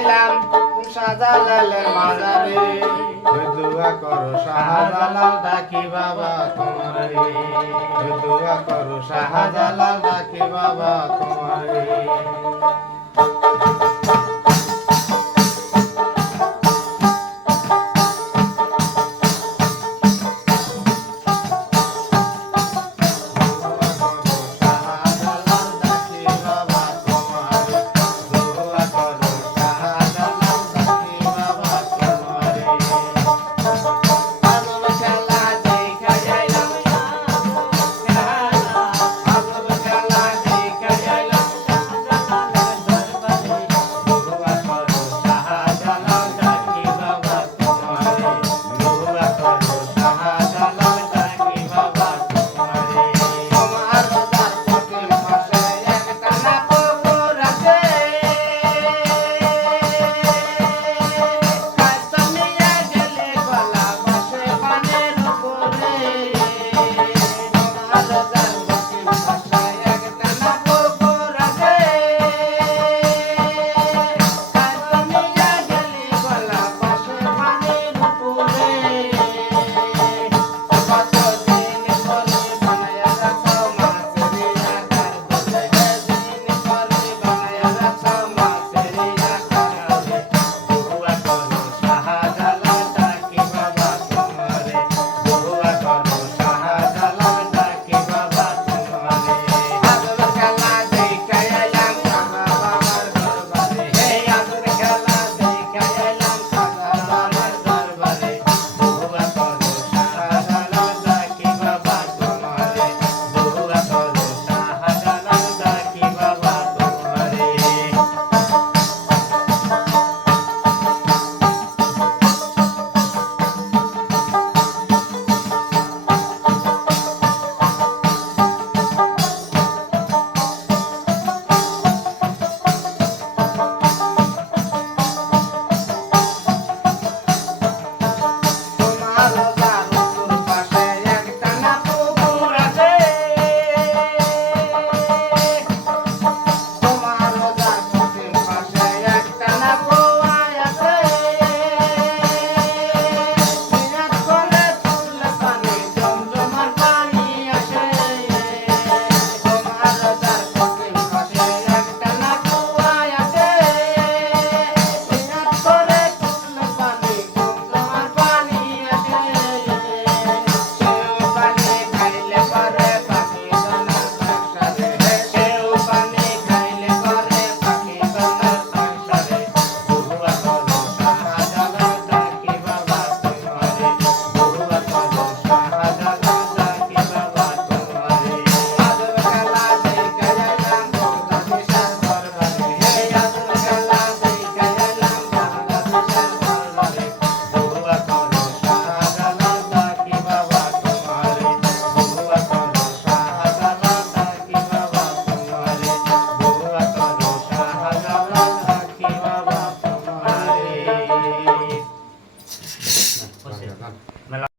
এলাম শাহজালালের মাজারে। ওই দোয়া করো শাহজালাল ডাকি বাবা তোমারে। ওই দোয়া করো শাহজালাল ডাকি বাবা তোমারে।